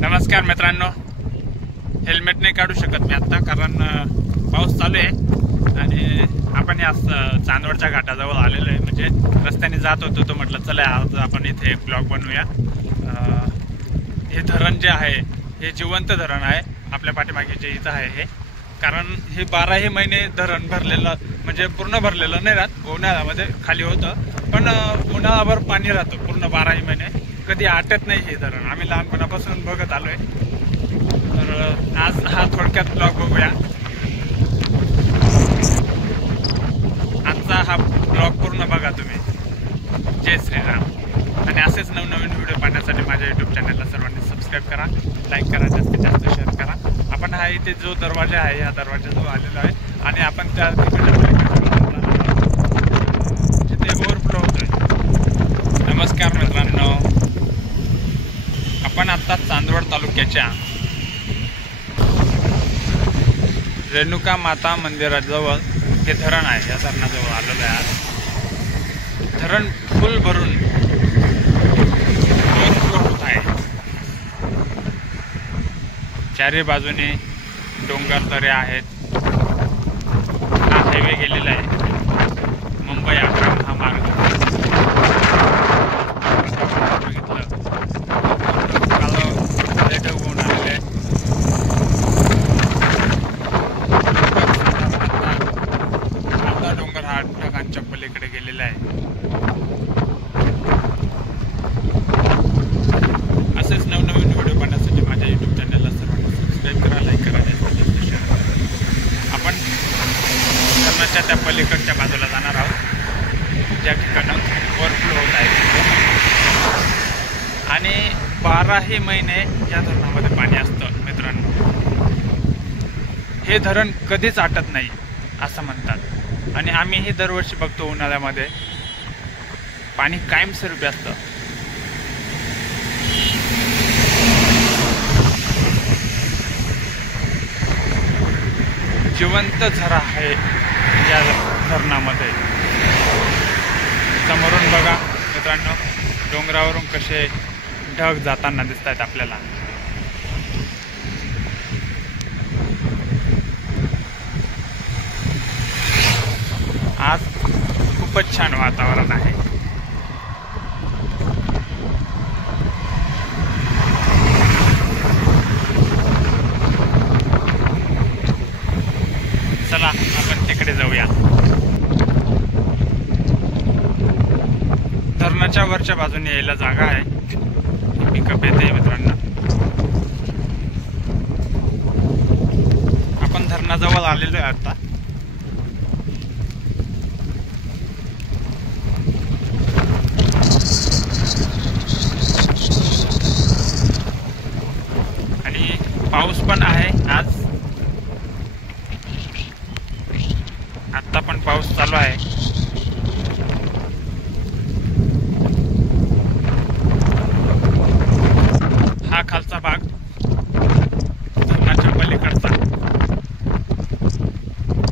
नमस्कार मित्रांनो, हेल्मेट नाही काढू शकत मी आता कारण पाऊस चालू आहे आणि आपण या चांदवडच्या घाटाजवळ आलेलो आहे. म्हणजे रस्त्याने जात होतो तो म्हटलं चला आज आपण इथे एक ब्लॉग बनवूया. हे धरण जे आहे हे जिवंत धरण आहे, आपल्या पाठीमागे जे इथं आहे हे. कारण हे 12ही महिने धरण भरलेलं म्हणजे पूर्ण भरलेलं नाही राहत, उन्हाळ्यामध्ये खाली होतं पण उन्हाळाभर पाणी राहतं पूर्ण 12ही महिने, कधी आटत नाही हे धरण. आम्ही लहानपणापासून बघत आलोय. तर आज हा थोडक्यात ब्लॉग बघूया. आजचा हा ब्लॉग पूर्ण बघा तुम्ही. जय श्रीराम. आणि असेच नवनवीन व्हिडिओ पाहण्यासाठी माझ्या यूट्यूब चॅनलला सर्वांनी सबस्क्राईब करा, लाईक करा, जास्तीत जास्त शेअर करा. आपण हा इथे जो दरवाजा आहे या दरवाजाजवळ आलेलो आहे आणि आपण त्या जिथे ओव्हरफ्लो होतोय. नमस्कार मित्रांनो, आपण आता चांदवड तालुक्याच्या रेणुका माता मंदिराजवळ हे धरण आहे, या धरणाजवळ आलेलं आहे. आज धरण फुल भरून ओव्हरफ्लो होत आहे. चारी बाजूने डोंगर दऱ्या आहेत. हा हायवे गेलेला आहे, मुंबई आग्रा हा मार्ग. ढगांच्या पलीकडे गेलेला आहे. असेच नवनवीन व्हिडिओ पाहण्यासाठी माझ्या यूट्यूब चॅनलला सर्वांनी सबस्क्राईब करा, लाईक करा, जास्तीत जास्त शेअर करा. आपण धरणाच्या त्या पलीकडच्या बाजूला जाणार आहोत, ज्या ठिकाणी ओव्हरफ्लो होत आहे. आणि 12ही महिने या धरणामध्ये पाणी असतं मित्रांनो. हे धरण कधीच आटत नाही असं म्हणतात. आणि आम्हीही दरवर्षी बघतो उन्हाळ्यामध्ये पाणी कायमस्वरूपी असतं. जिवंत झरा आहे या धरणामध्ये. समोरून बघा मित्रांनो, डोंगरावरून कसे ढग जाताना दिसत आहेत आपल्याला. आज खूपच छान वातावरण आहे. चला आपण तिकडे जाऊया. धरणाच्या वरच्या बाजूने यायला जागा आहे, पिकअप येते मित्रांनो. आपण धरणाजवळ आलेलो आहे आता. पाऊस पण आहे आज, आता पण पाऊस चालू आहे. हा खालचा भाग धरणाच्या पलीकडचा.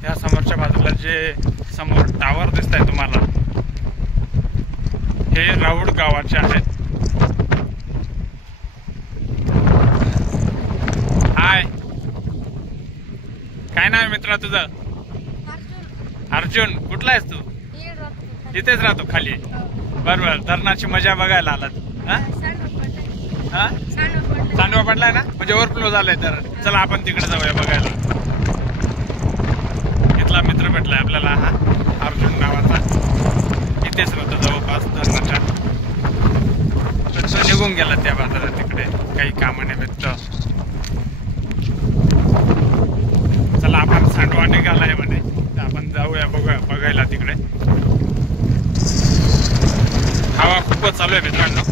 या समोरच्या बाजूला जे समोर टावर दिसत आहे तुम्हाला, हे राऊड गावाचे आहेत. हाय, काय नाव आहे मित्रा तुझं? अर्जुन. कुठला आहेस तू? इथेच राहतो खाली. बरोबर, धरणाची मजा बघायला आलात. सांडवा पडलाय ना, म्हणजे ओव्हरफ्लो झालाय. तर चला आपण तिकडे जाऊया बघायला. इथला मित्र भेटलाय आपल्याला, हा अर्जुन नावाचा. इथेच राहतो जवळपास धरणाच्या. तो निघून गेला त्या बाजूला तिकडे काही कामानिमित्त. चला आपण सांडवा निघालाय म्हणे, तर आपण जाऊया बघायला तिकडे. हवा खूपच चालू आहे मित्रांनो.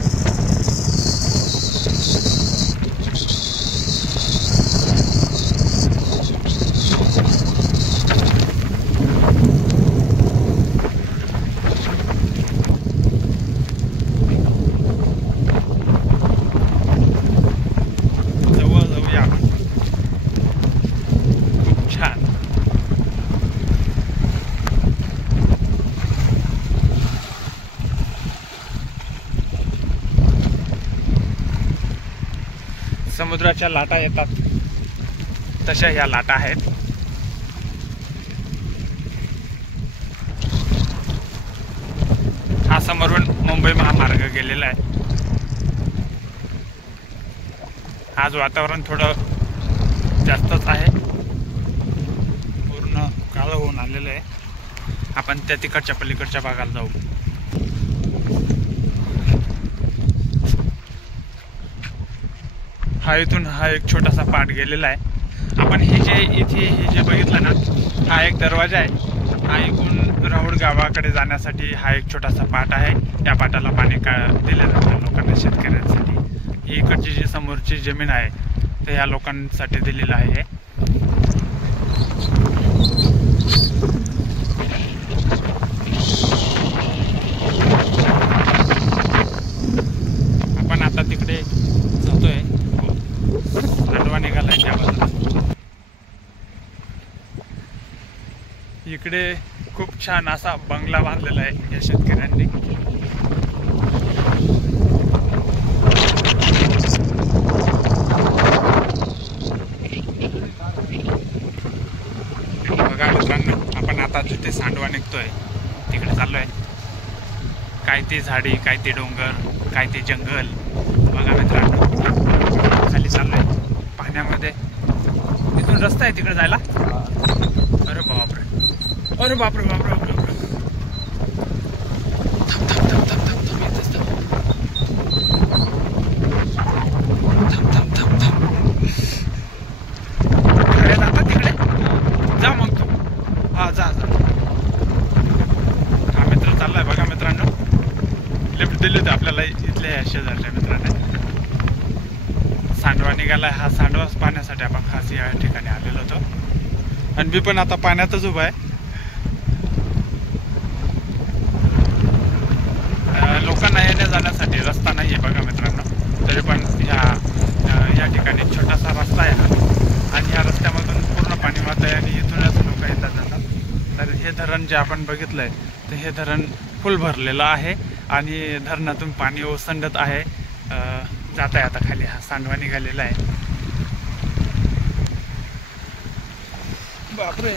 समुद्राच्या लाटा येतात तशा ह्या लाटा आहेत. हा समोरून मुंबई महामार्ग गेलेला आहे. आज वातावरण थोडं जास्तच आहे, पूर्ण काळं होऊन आलेलं आहे. आपण त्या तिकडच्या पलीकडच्या भागाला जाऊ. इथून हा एक छोटासा पाट गेलेला आहे. आपण हे जे बघितलं ना, हा एक दरवाजा आहे. हा इकडून राहुड गावाकडे जाण्यासाठी हा एक छोटासा पाट आहे. या पाटाला पाणी दिले जातं लोकांना, शेतकऱ्यांसाठी. ही इकडची जी समोरची जमीन आहे ते ह्या लोकांसाठी दिलेलं आहे. आपण आता तिकडे जातोय, सांडवा निघालाय त्या बाजूला. इकडे खूप छान असा बंगला बांधलेला आहे या शेतकऱ्यांनी. बघा मित्रांनो, आपण आता जिथे सांडवा निघतोय तिकडे चाललोय. काय ती झाडी, काय ते डोंगर, काय ते जंगल. बघा मित्रांनो, खाली चाललोय पाण्यामध्ये. इथून रस्ता आहे तिकडे जायला. अरे बापरे, अरे बापरे बापरे बापरे. जातात तिकडे, जा मग तू. हा जा. हा मित्र चाललाय बघा मित्रांनो. लिफ्ट दिली होती आपल्याला इथल्या शेजारच्या मित्राने. सांडवा निघालाय. हा सांडवाच पाहण्यासाठी आपण खास या ठिकाणी आलेलो होतो. आणि मी पण आता पाण्यातच उभा आहे. लोकांना येण्या जाण्यासाठी रस्ता नाही आहे बघा मित्रांनो. तरी पण या ठिकाणी छोटासा रस्ता आहे हा. आणि या रस्त्यामधून पूर्ण पाणी वाहत आहे आणि इथूनच लोक येतात जातात. तर हे धरण जे आपण बघितलंय तर हे धरण फुल भरलेलं आहे आणि धरणातून पाणी ओसंडत आहे. जात आहे आता खाली. हा सांडवा निघालेला आहे. बापरे,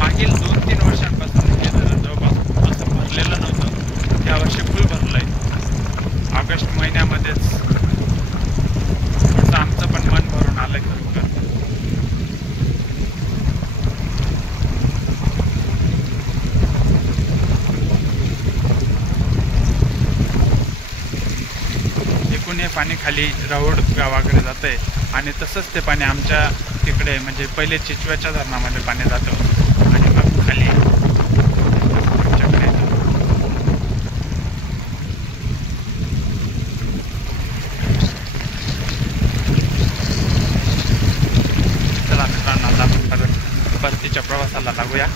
मागील 2-3 वर्षांपासून हे धरण जवळपास असं भरलेलं नव्हतं. यावर्षी फुल भरलंय. ऑगस्ट महिन्यामध्येच थोडंसं आमचं पण मन भरून आलंय खरोखर. हे पाणी खाली राहुड गावाकडे जातं आहे आणि तसंच ते पाणी आमच्या तिकडे म्हणजे पहिले चिचव्याच्या धरणामध्ये पाणी जातं आणि मग खाली आमच्याकडे येतं. चला मित्रांनो, आता आपण परतीच्या प्रवासाला लागूया.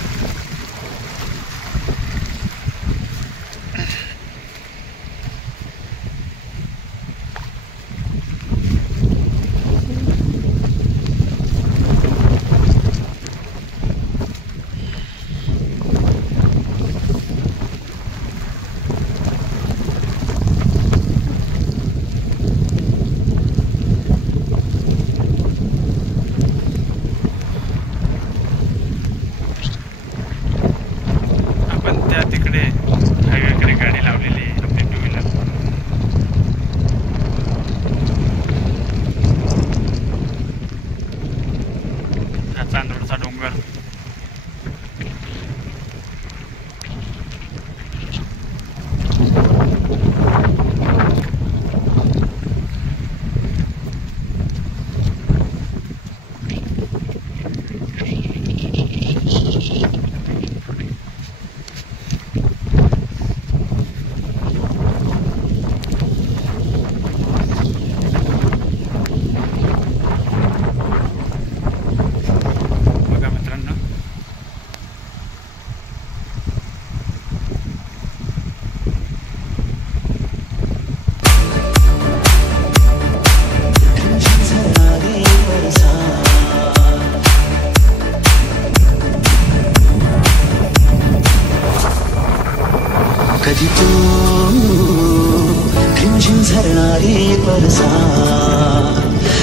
दिसणारी परसा,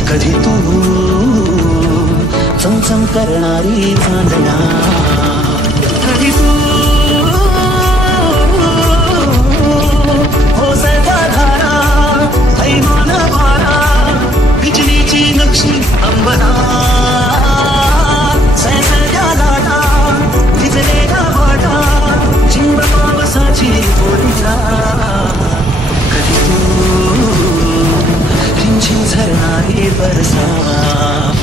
कधी तू चमचम करणारी चांदण्या, कधी तू